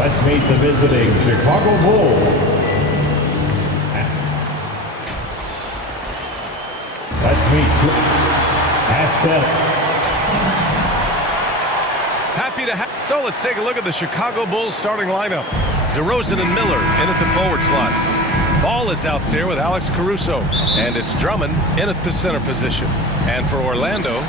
Let's meet the visiting Chicago Bulls. Let's meet at center. Happy to have. So let's take a look at the Chicago Bulls starting lineup. DeRozan and Miller in at the forward slots. Ball is out there with Alex Caruso, and it's Drummond in at the center position. And for Orlando,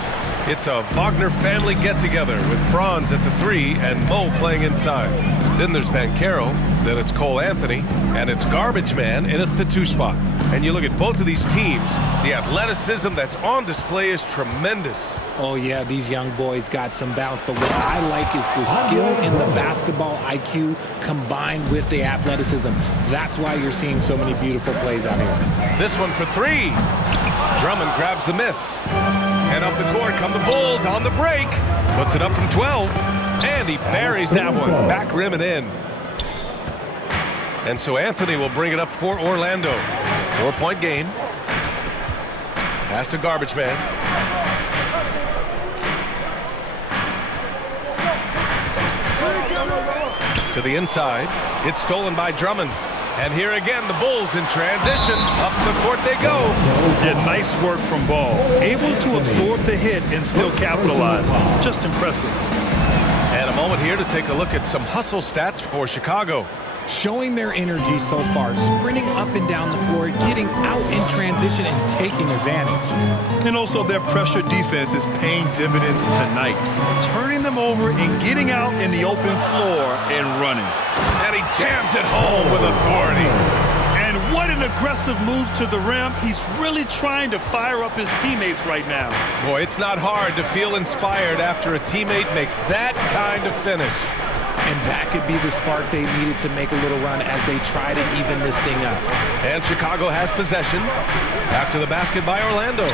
it's a Wagner family get-together with Franz at the 3 and Mo playing inside. Then there's Banchero, then it's Cole Anthony, and it's Garbage Man in at the 2 spot. And you look at both of these teams, the athleticism that's on display is tremendous. Oh yeah, these young boys got some bounce, but what I like is the skill and the basketball IQ combined with the athleticism. That's why you're seeing so many beautiful plays out here. This one for 3. Drummond grabs the miss. And up the court come the Bulls on the break. Puts it up from 12. And he buries that one. Back rim and in. And so Anthony will bring it up for Orlando. 4-point game. Pass to Garbage Man. To the inside. It's stolen by Drummond. And here again, the Bulls in transition. Up the court they go. Yeah, nice work from Ball. Able to absorb the hit and still capitalize. Just impressive. And a moment here to take a look at some hustle stats for Chicago. Showing their energy so far, sprinting up and down the floor, getting out in transition and taking advantage. And also their pressure defense is paying dividends tonight. Turning them over and getting out in the open floor and running. And he jams it home with authority. And what an aggressive move to the rim. He's really trying to fire up his teammates right now. Boy, it's not hard to feel inspired after a teammate makes that kind of finish. And that could be the spark they needed to make a little run as they try to even this thing up. And Chicago has possession after the basket by Orlando.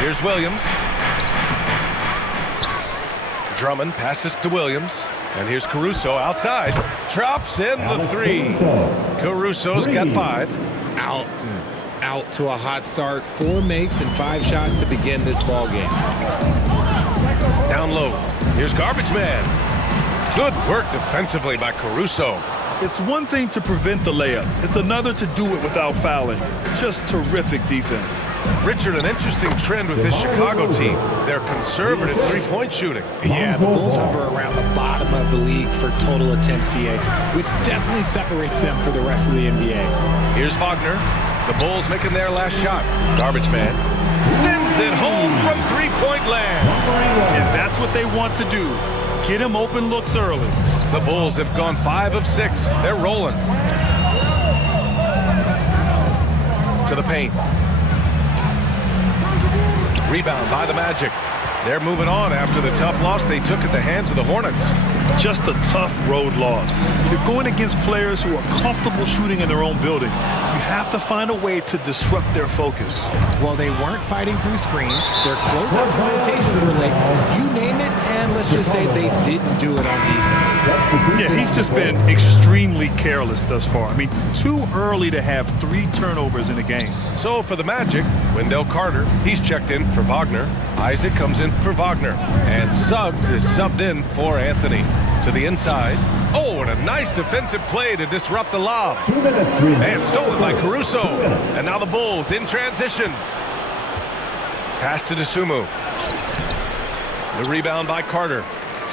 Here's Williams. Drummond passes to Williams. And here's Caruso outside. Drops in the 3. Caruso's got 5. Out to a hot start. 4 makes and 5 shots to begin this ball game. Down low. Here's Garbage Man. Good work defensively by Caruso. It's one thing to prevent the layup. It's another to do it without fouling. Just terrific defense. Richard, an interesting trend with this Chicago team. Their conservative three-point shooting. Yeah, the Bulls hover around the bottom of the league for total attempts, BA, which definitely separates them for the rest of the NBA. Here's Wagner. The Bulls making their last shot. Garbage Man sends it home from three-point land. And that's what they want to do. Get him open looks early. The Bulls have gone 5 of 6. They're rolling. To the paint. Rebound by the Magic. They're moving on after the tough loss they took at the hands of the Hornets. Just a tough road loss. You're going against players who are comfortable shooting in their own building. You have to find a way to disrupt their focus. Well, they weren't fighting through screens. Their closeouts and rotations were late. You name it, and let's just say they didn't do it on defense. Yeah, he's just been extremely careless thus far. I mean, too early to have 3 turnovers in a game. So for the Magic, Wendell Carter, he's checked in for Wagner. Isaac comes in for Wagner. And Suggs is subbed in for Anthony. To the inside. Oh, and a nice defensive play to disrupt the lob. 2 minutes remaining. And stolen by Caruso. And now the Bulls in transition. Pass to DeSumo. The rebound by Carter.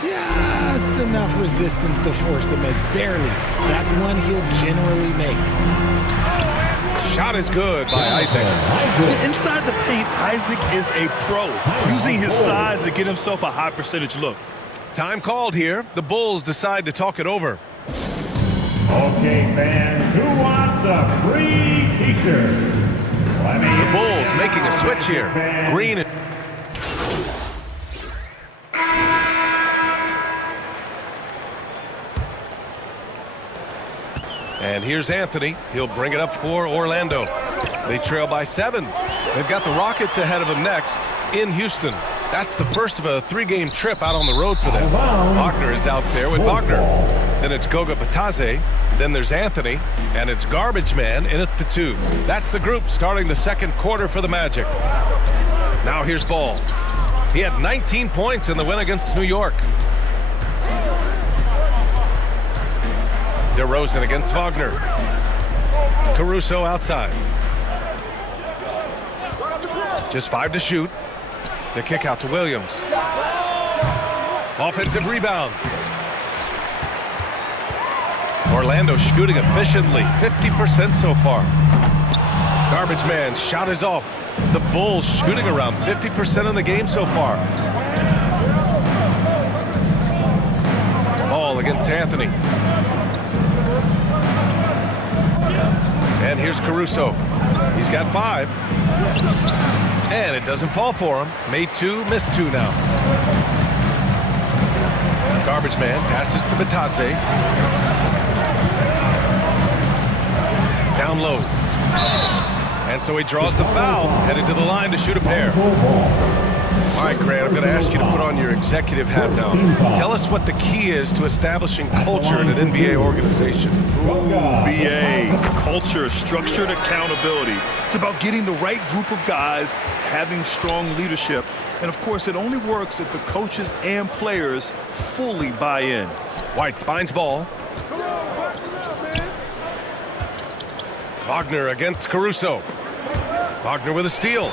Just enough resistance to force the miss. Barely. That's one he'll generally make. Shot is good by Isaac. Inside the paint, Isaac is a pro, using his size to get himself a high percentage look. Time called here. The Bulls decide to talk it over. Okay, fans, who wants a free t-shirt? The Bulls making a switch here. Green. And here's Anthony. He'll bring it up for Orlando. They trail by 7. They've got the Rockets ahead of them next in Houston. That's the first of a 3-game trip out on the road for them. Wagner is out there with Wagner. Then it's Goga Batadze. Then there's Anthony. And it's Garbage Man in at the 2. That's the group starting the second quarter for the Magic. Now here's Ball. He had 19 points in the win against New York. DeRozan against Wagner. Caruso outside. Just 5 to shoot. The kick out to Williams. Offensive rebound. Orlando shooting efficiently, 50% so far. Garbage man shot is off. The Bulls shooting around 50% in the game so far. Ball against Anthony. And here's Caruso. He's got 5. And it doesn't fall for him. Made 2, missed 2 now. Garbage man passes to Batadze. Down low. And so he draws the foul, headed to the line to shoot a pair. All right, Grant, I'm going to ask you to put on your executive hat now. Tell us what the key is to establishing culture in an NBA organization. BA, culture, structured accountability. It's about getting the right group of guys, having strong leadership. And of course, it only works if the coaches and players fully buy in. White finds ball. Wagner against Caruso. Wagner with a steal.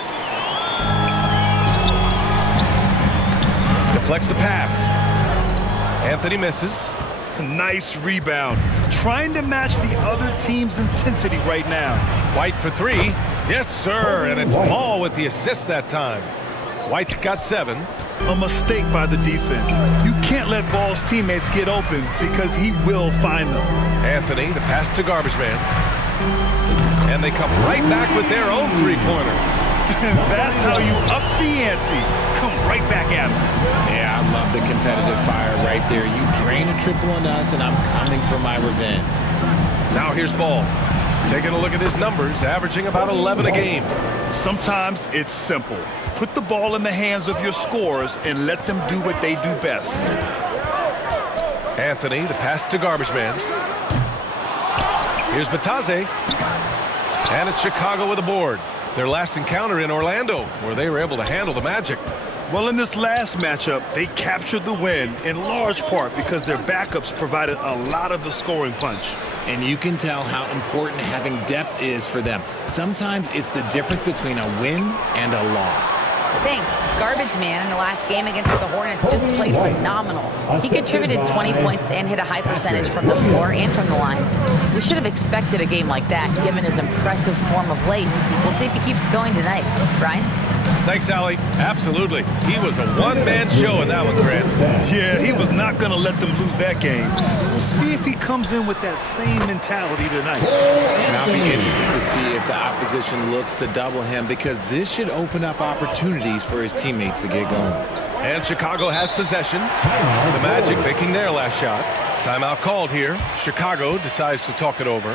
Deflects the pass. Anthony misses. Nice rebound. Trying to match the other team's intensity right now. White for 3. Yes, sir. And it's Ball with the assist that time. White got 7. A mistake by the defense. You can't let Ball's teammates get open because he will find them. Anthony, the pass to Garbage Man. And they come right back with their own three-pointer. That's how you up the ante. Come right back at him. Yeah, I love the competitive fire right there. You drain a triple on us, and I'm coming for my revenge. Now here's Ball. Taking a look at his numbers, averaging about 11 a game. Sometimes it's simple. Put the ball in the hands of your scorers and let them do what they do best. Anthony, the pass to Garbage Man. Here's Batadze. And it's Chicago with a board. Their last encounter in Orlando, where they were able to handle the Magic. Well, in this last matchup, they captured the win in large part because their backups provided a lot of the scoring punch. And you can tell how important having depth is for them. Sometimes it's the difference between a win and a loss. Thanks. Garbage man in the last game against the Hornets just played phenomenal. He contributed 20 points and hit a high percentage from the floor and from the line. We should have expected a game like that, given his impressive form of late. We'll see if he keeps going tonight. Brian? Thanks, Allie. Absolutely. He was a one-man show in that one, Grant. Yeah, he was not going to let them lose that game. We'll see if he comes in with that same mentality tonight. And I'll be interested to see if the opposition looks to double him, because this should open up opportunities for his teammates to get going. And Chicago has possession. The Magic making their last shot. Timeout called here. Chicago decides to talk it over.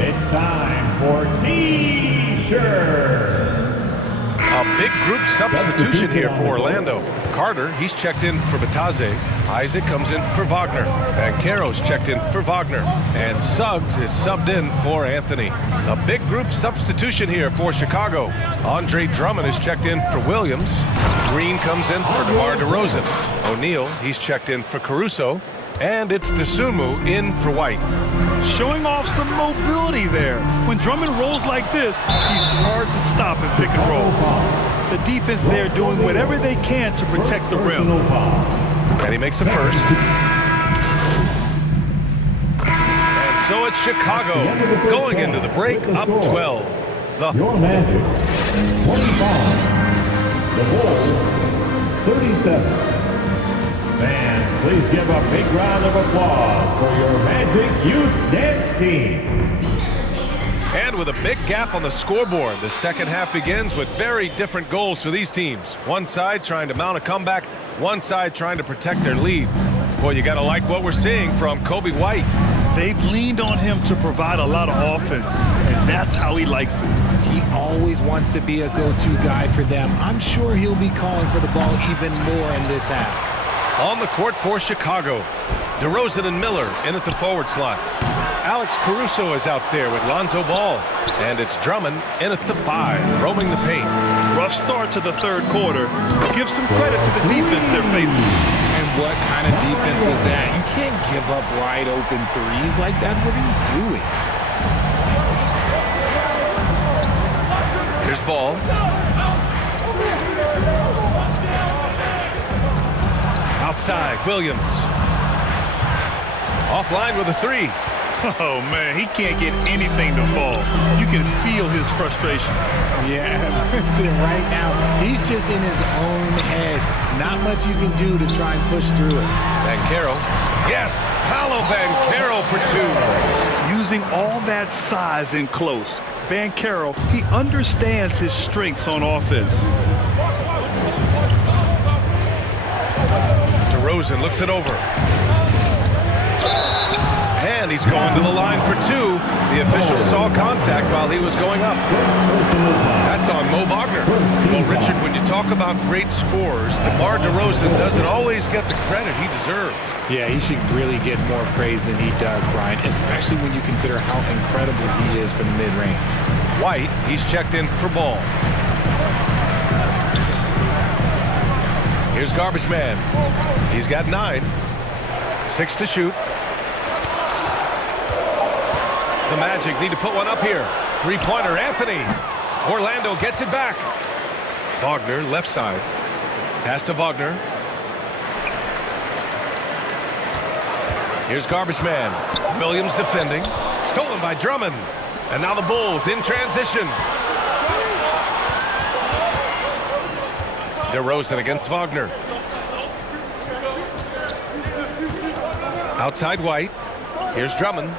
It's time for T-shirt. A big group substitution here for Orlando. Carter, he's checked in for Batadze. Isaac comes in for Wagner. And Caro's checked in for Wagner. And Suggs is subbed in for Anthony. A big group substitution here for Chicago. Andre Drummond is checked in for Williams. Green comes in for DeMar DeRozan. O'Neal, he's checked in for Caruso. And it's Dosunmu in for White. Showing off some mobility there. When Drummond rolls like this, he's hard to stop in pick and roll. The defense there doing whatever they can to protect the rim. And he makes the first. And so it's Chicago going into the break up 12. Your Magic, 25. The Bulls, 37. Fans, please give a big round of applause for your Magic Youth Dance Team. And with a big gap on the scoreboard, the second half begins with very different goals for these teams. One side trying to mount a comeback, one side trying to protect their lead. Boy, you got to like what we're seeing from Kobe White. They've leaned on him to provide a lot of offense, and that's how he likes it. He always wants to be a go-to guy for them. I'm sure he'll be calling for the ball even more in this half. On the court for Chicago, DeRozan and Miller in at the forward slots. Alex Caruso is out there with Lonzo Ball. And it's Drummond in at the 5, roaming the paint. Rough start to the third quarter. Give some credit to the defense they're facing. And what kind of defense was that? You can't give up wide open threes like that. What are you doing? Here's Ball. Outside, Williams. Offline with a three. Oh, man, he can't get anything to fall. You can feel his frustration. Yeah, right now, he's just in his own head. Not much you can do to try and push through it. Banchero. Yes, Paolo Banchero for two. Using all that size in close, Banchero, he understands his strengths on offense. DeRozan looks it over. And he's going to the line for two. The official saw contact while he was going up. That's on Mo Wagner. Well, Richard, when you talk about great scores, DeMar DeRozan doesn't always get the credit he deserves. Yeah, he should really get more praise than he does, Brian, especially when you consider how incredible he is from mid-range. White, he's checked in for Ball. Here's Garbage Man. He's got 9. 6 to shoot. The Magic need to put one up here. Three-pointer, Anthony. Orlando gets it back. Wagner, left side. Pass to Wagner. Here's Garbage Man. Williams defending. Stolen by Drummond. And now the Bulls in transition. DeRozan against Wagner. Outside White. Here's Drummond.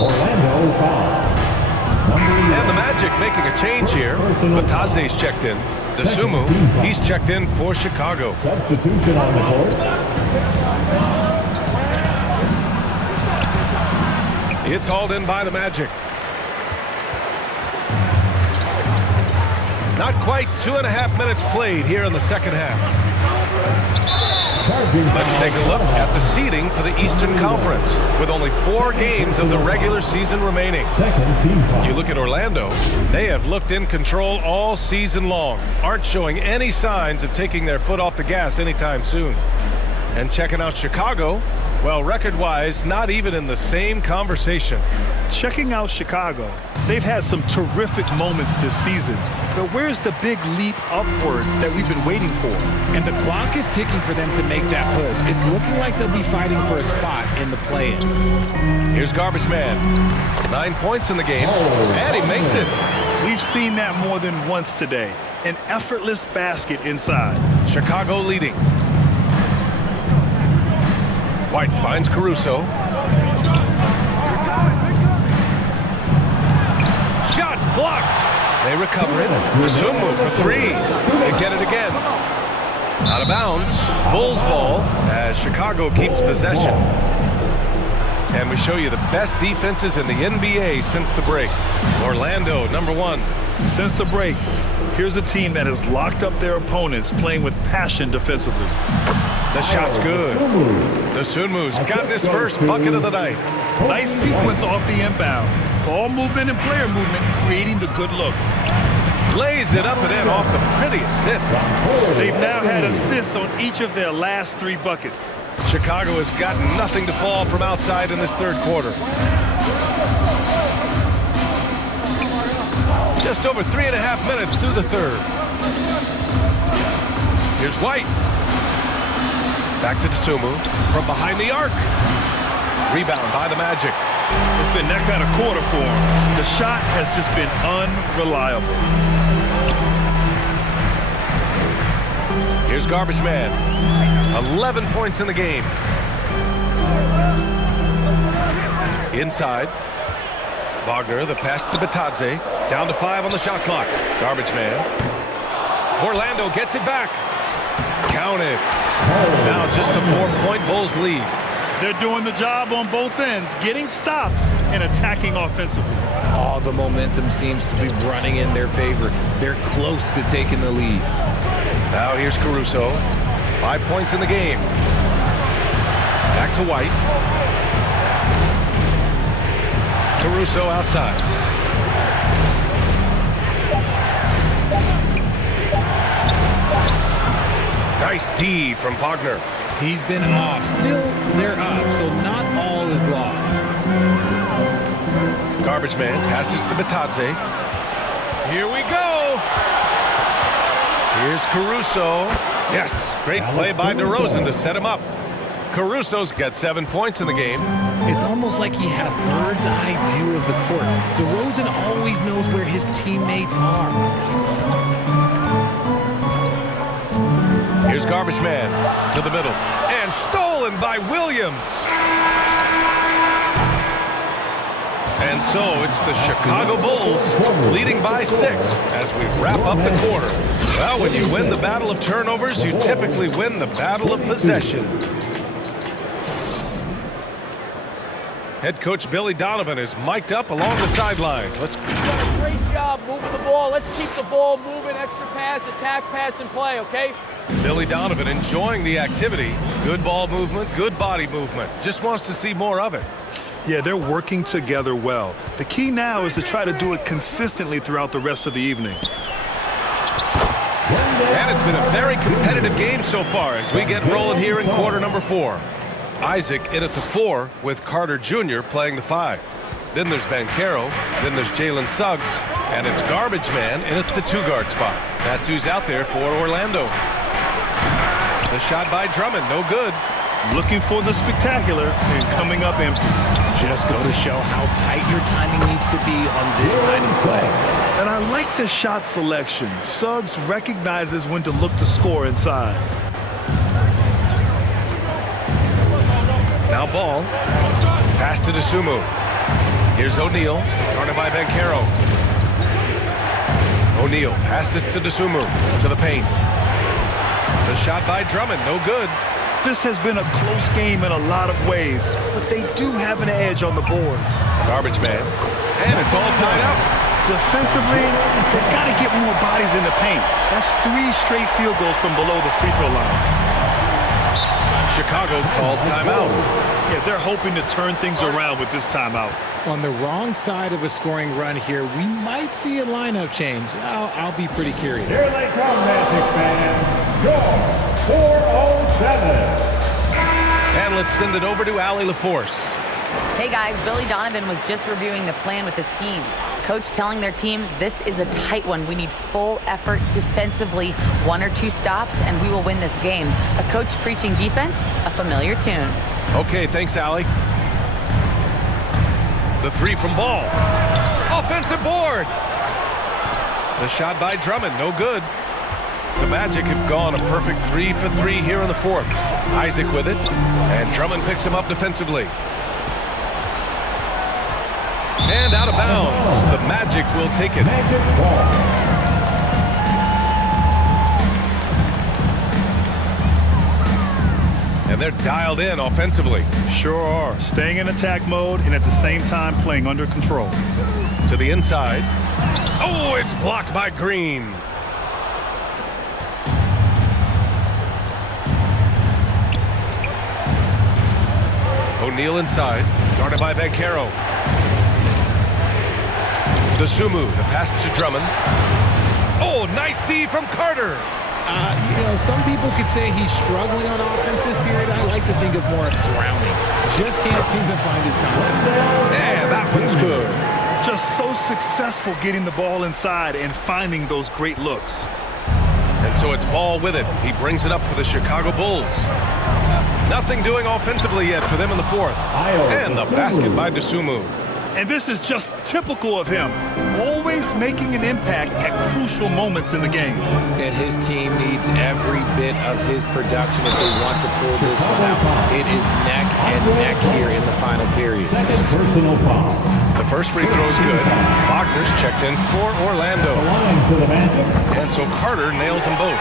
Orlando foul. And the Magic making a change here. Bataze's checked in. Dosunmu, he's checked in for Chicago. Substitution on the court. It's hauled in by the Magic. Not quite 2.5 minutes played here in the second half. Let's take a look at the seeding for the Eastern Conference with only 4 games of the regular season remaining. You look at Orlando, they have looked in control all season long, aren't showing any signs of taking their foot off the gas anytime soon. And checking out Chicago, well, record-wise, not even in the same conversation. Checking out Chicago, they've had some terrific moments this season. But where's the big leap upward that we've been waiting for? And the clock is ticking for them to make that push. It's looking like they'll be fighting for a spot in the play-in. Here's Garbage Man. 9 points in the game, and he makes it. We've seen that more than once today. An effortless basket inside. Chicago leading. White finds Caruso. Shots blocked. They recover it. Dosunmu for 3. They get it again. Out of bounds. Bulls ball as Chicago keeps possession. And we show you the best defenses in the NBA since the break. Orlando, number 1. Since the break, here's a team that has locked up their opponents, playing with passion defensively. The shot's good. Dosunmu's got this first bucket of the night. Nice sequence off the inbound. Ball movement and player movement creating the good look. Lays it up and in off the pretty assist. They've now had assists on each of their last 3 buckets. Chicago has got nothing to fall from outside in this third quarter. Just over 3.5 minutes through the third. Here's White. Back to Dosunmu from behind the arc. Rebound by the Magic. It's been that kind of quarter for him. The shot has just been unreliable. Here's Garbage Man. 11 points in the game. Inside. Wagner, the pass to Bataze. Down to 5 on the shot clock. Garbage Man. Orlando gets it back. Counted. Now just a 4-point Bulls lead. They're doing the job on both ends, getting stops and attacking offensively. All the momentum seems to be running in their favor. They're close to taking the lead. Now here's Caruso. 5 points in the game. Back to White. Caruso outside. Nice D from Wagner. He's been off. Still, they're up, so not all is lost. Garbage man passes to Batadze. Here we go. Here's Caruso. Yes, great play by DeRozan to set him up. Caruso's got 7 points in the game. It's almost like he had a bird's eye view of the court. DeRozan always knows where his teammates are. Here's Garbage Man to the middle. And stolen by Williams. And so it's the Chicago Bulls leading by 6 as we wrap up the quarter. Well, when you win the battle of turnovers, you typically win the battle of possession. Head coach Billy Donovan is mic'd up along the sidelines. He's done a great job moving the ball. Let's keep the ball moving, extra pass, attack, pass, and play, okay? Billy Donovan enjoying the activity. Good ball movement, good body movement. Just wants to see more of it. Yeah, they're working together well. The key now is to try to do it consistently throughout the rest of the evening. And it's been a very competitive game so far as we get rolling here in quarter number 4. Isaac in at the 4 with Carter Jr. playing the 5. Then there's Banchero, then there's Jalen Suggs, and it's Garbage Man in at the 2-guard spot. That's who's out there for Orlando. The shot by Drummond, no good. Looking for the spectacular and coming up empty. Just go to show how tight your timing needs to be on this kind of play. And I like the shot selection. Suggs recognizes when to look to score inside. Now Ball. Pass to DeSumo. Here's O'Neal. Guarded by Banchero. O'Neal passes to DeSumo. To the paint. The shot by Drummond. No good. This has been a close game in a lot of ways, but they do have an edge on the boards. Garbage man. And it's all tied up. Defensively, they've got to get more bodies in the paint. That's 3 straight field goals from below the free throw line. Chicago calls timeout. Yeah, they're hoping to turn things around with this timeout. On the wrong side of a scoring run here, we might see a lineup change. I'll be pretty curious. Here they come, Magic fans. Your 407. And let's send it over to Allie LaForce. Hey guys, Billy Donovan was just reviewing the plan with his team. Coach telling their team this is a tight one. We need full effort defensively, 1 or 2 stops, and we will win this game. A coach preaching defense, a familiar tune. Okay, thanks, Allie. The 3 from Ball. Offensive board. The shot by Drummond, no good. The Magic have gone a perfect 3 for 3 here in the 4th. Isaac with it, and Drummond picks him up defensively. And out of bounds. The Magic will take it. Magic ball. And they're dialed in offensively. Sure are. Staying in attack mode and at the same time playing under control. To the inside. Oh, it's blocked by Green. O'Neal inside. Guarded by Banchero. DeSumo, the pass to Drummond. Oh, nice D from Carter. Some people could say he's struggling on offense this period. I like to think of more of drowning. Just can't seem to find his confidence. Yeah, that one's good. Just so successful getting the ball inside and finding those great looks. And so it's Ball with it. He brings it up for the Chicago Bulls. Nothing doing offensively yet for them in the 4th. And the basket by DeSumo. And this is just typical of him. Always making an impact at crucial moments in the game. And his team needs every bit of his production if they want to pull this one out. It is neck and neck here in the final period. Second personal foul. The first free throw is good. Wagner's checked in for Orlando. The line for the Magic. And so Carter nails them both.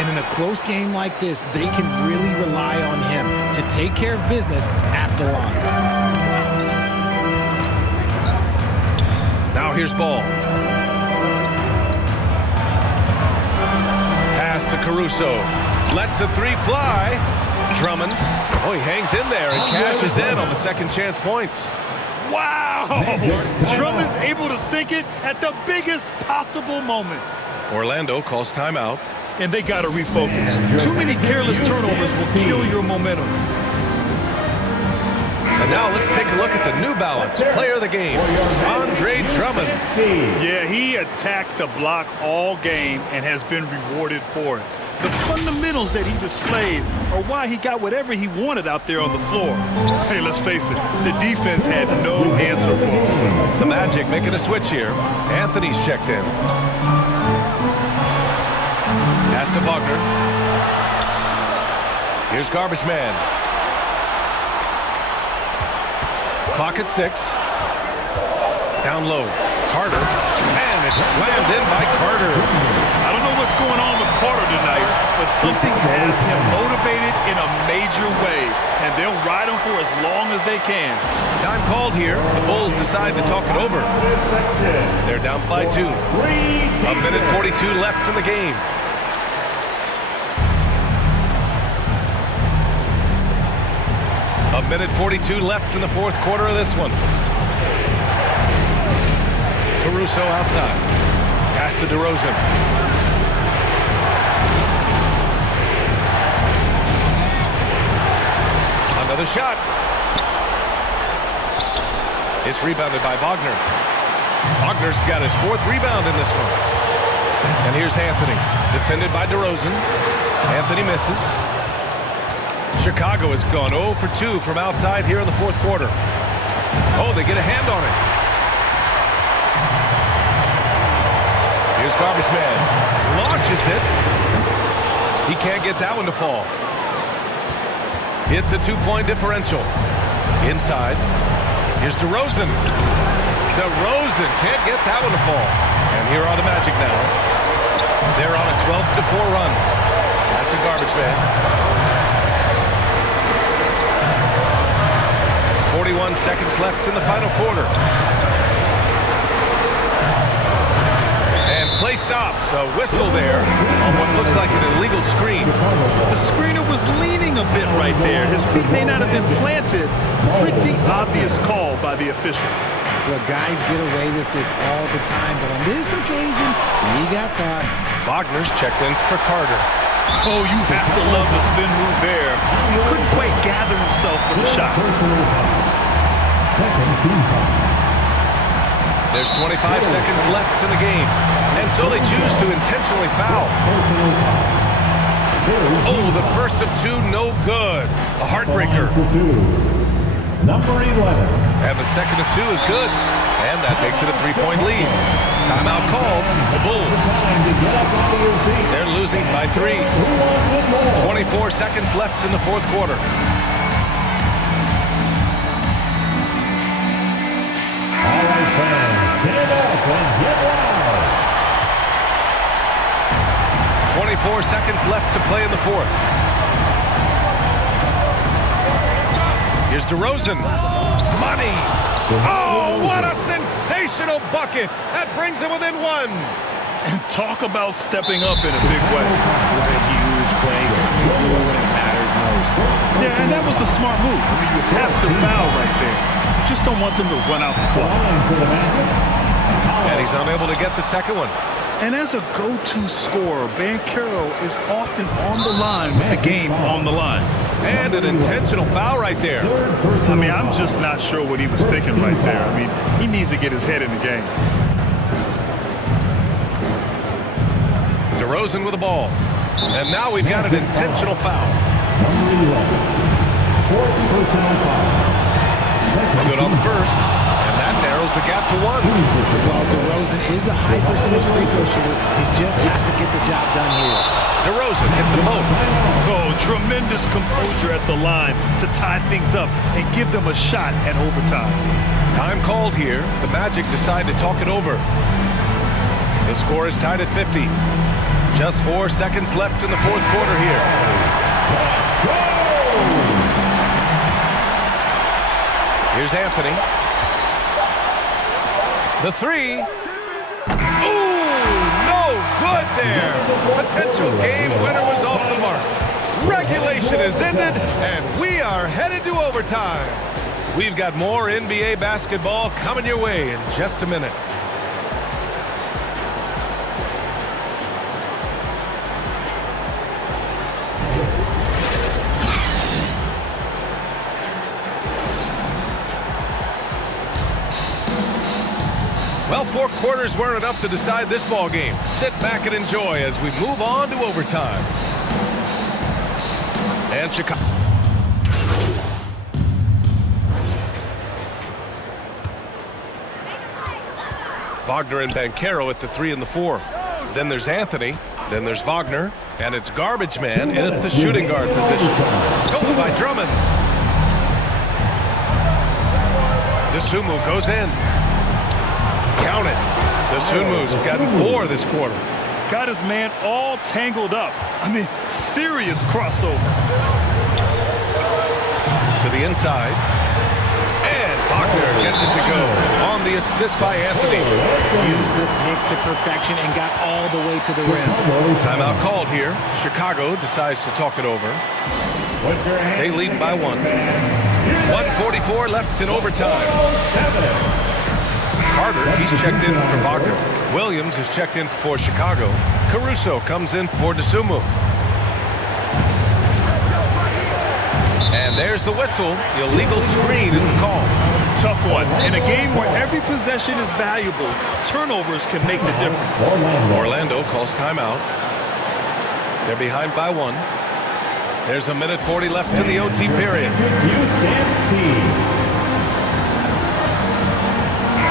And in a close game like this, they can really rely on him to take care of business at the line. Now here's Ball. Pass to Caruso. Lets the 3 fly. Drummond. Oh, he hangs in there and cashes in on the second chance points. Wow! Drummond's able to sink it at the biggest possible moment. Orlando calls timeout. and they got to refocus. Too many careless turnovers will kill your momentum. And now let's take a look at the New Balance player of the game, Andre Drummond. Yeah, he attacked the block all game and has been rewarded for it. The fundamentals that he displayed are why he got whatever he wanted out there on the floor. Hey, let's face it, the defense had no answer for him. The Magic making a switch here. Anthony's checked in. Pass to Wagner. Here's Garbage Man. Clock at 6. Down low. Carter. And it's slammed in by Carter. I don't know what's going on with Carter tonight, but something has him motivated in a major way, and they'll ride him for as long as they can. Time called here. The Bulls decide to talk it over. They're down by 2. A minute 42 left in the game. A minute 42 left in the fourth quarter of this one. Caruso outside. Pass to DeRozan. Another shot. It's rebounded by Wagner. Wagner's got his 4th rebound in this one. And here's Anthony. Defended by DeRozan. Anthony misses. Chicago has gone 0 for 2 from outside here in the fourth quarter. Oh, they get a hand on it. Here's Garbage Man. Launches it. He can't get that one to fall. It's a 2-point differential. Inside. Here's DeRozan. DeRozan can't get that one to fall. And here are the Magic now. They're on a 12-4 run. Pass to Garbage Man. 41 seconds left in the final quarter. And play stops. A whistle there on what looks like an illegal screen. The screener was leaning a bit right there. His feet may not have been planted. Pretty obvious call by the officials. Look, guys get away with this all the time, but on this occasion, he got caught. Wagner's checked in for Carter. Oh, you have to love the spin move there. He couldn't quite gather himself for the shot. There's 25 seconds left in the game, and so they choose to intentionally foul. Oh, the first of 2, no good. A heartbreaker. Number 11. And the second of 2 is good, and that makes it a 3-point lead. Timeout called. The Bulls. They're losing by 3. 24 seconds left in the fourth quarter. All right, fans, stand up and get loud. 24 seconds left to play in the fourth. Here's DeRozan. Money. Oh, what a sensational bucket. That brings him within 1. And talk about stepping up in a big way. What a huge play coming through when it matters most. Yeah, and that was a smart move. I mean, you have to foul right there. You just don't want them to run out the clock. And he's unable to get the second one. And as a go-to scorer, Banchero is often on the line with the game on the line. And an intentional foul right there. I mean, I'm just not sure what he was thinking right there. I mean, he needs to get his head in the game. DeRozan with the ball. And now we've got an intentional foul. Good on the first. And that narrows the gap to 1. Well, DeRozan is a high percentage free throw shooter. He just has to get the job done here. DeRozan hits them both. Oh, tremendous composure at the line to tie things up and give them a shot at overtime. Time called here. The Magic decide to talk it over. The score is tied at 50. Just 4 seconds left in the fourth quarter here. Here's Anthony. The 3. Ooh, no good there. Potential game winner was off the mark. Regulation is ended, and we are headed to overtime. We've got more NBA basketball coming your way in just a minute. 4 quarters weren't enough to decide this ball game. Sit back and enjoy as we move on to overtime. And Chicago. Wagner and Banchero at the 3 and the 4. Then there's Anthony. Then there's Wagner. And it's Garbage Man in at the shooting guard position. Stolen by Drummond. Dosunmu goes in. Count it. Dosunmu's gotten 4 this quarter. Got his man all tangled up. I mean, serious crossover. To the inside. And Wagner gets it to go on the assist by Anthony. Used the pick to perfection and got all the way to the rim. Timeout called here. Chicago decides to talk it over. They lead by 1. 1:44 left in overtime. Carter, he's checked in for Wagner. Williams is checked in for Chicago. Caruso comes in for Dosunmu. And there's the whistle. The illegal screen is the call. Tough one. In a game where every possession is valuable, turnovers can make the difference. Orlando calls timeout. They're behind by 1. There's a minute 40 left in the OT period. All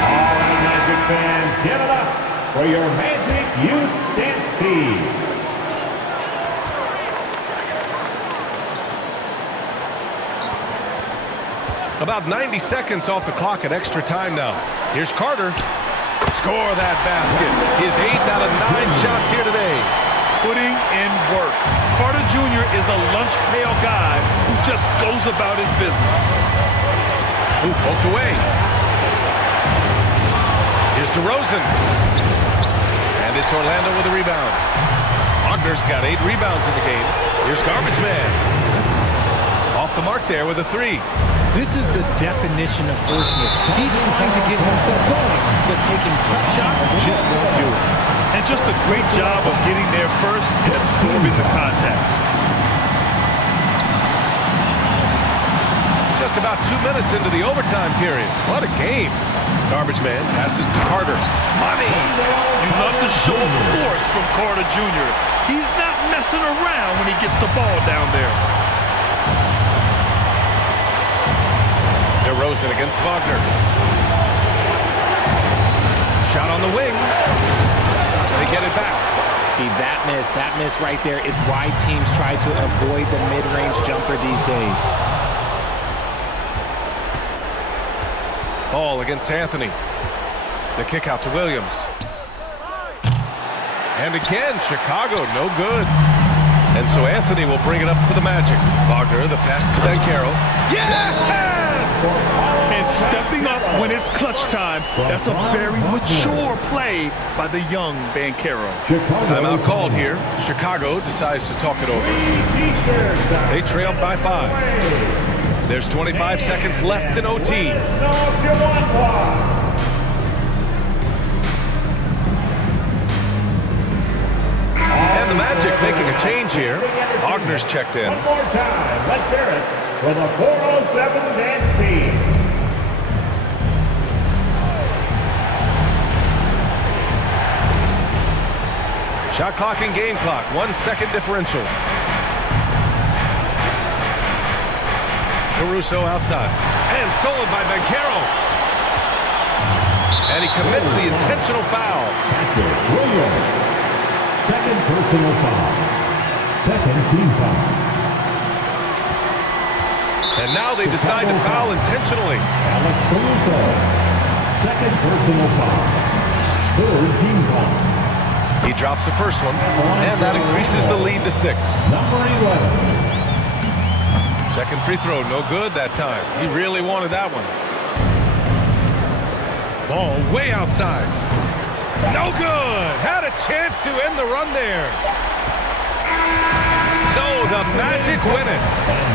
right, Magic fans, give it up for your Magic Youth Dance Team. About 90 seconds off the clock at extra time now. Here's Carter. Score that basket. His 8th out of 9 shots here today. Putting in work. Carter Jr. is a lunch pail guy who just goes about his business. Ooh, poked away. Here's DeRozan. And it's Orlando with a rebound. Wagner's got 8 rebounds in the game. Here's Garbage Man. Off the mark there with a 3. This is the definition of forcing it. He's trying to get himself going, but taking tough shots just won't do it. And just a great job of getting there first and absorbing the contact. Just about 2 minutes into the overtime period. What a game. Garbage Man passes to Carter. Money! You love the show of force from Carter Jr. He's not messing around when he gets the ball down there. DeRozan against Wagner. Shot on the wing. They get it back. See, that miss right there. It's why teams try to avoid the mid-range jumper these days. Ball against Anthony. The kick out to Williams. And again, Chicago, no good. And so Anthony will bring it up for the Magic. Wagner, the pass to Banchero. Yes! And stepping up when it's clutch time, that's a very mature play by the young Banchero. Timeout called here. Chicago decides to talk it over. They trail by 5. There's 25 seconds left in OT. And the Magic making a change here. Wagner's checked in. One more time. Let's hear it for the 407 Dance Team. Shot clock and game clock. 1 second differential. Caruso outside. And stolen by Banchero. And he commits the intentional foul. Williams. Second personal foul. Second team foul. And now they decide to foul intentionally. Alex Caruso. Second personal foul. Third team foul. He drops the first one, and that increases the lead to 6. Number 11. Second free throw, no good that time. He really wanted that one. Ball way outside. No good. Had a chance to end the run there. So the Magic win it.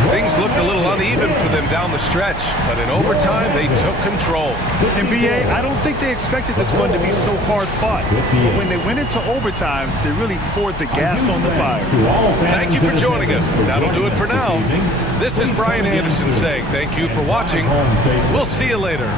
Things looked a little uneven for them down the stretch, but in overtime, they took control. NBA, I don't think they expected this one to be so hard fought. But when they went into overtime, they really poured the gas on the fire. Thank you for joining us. That'll do it for now. This is Brian Anderson saying thank you for watching. We'll see you later.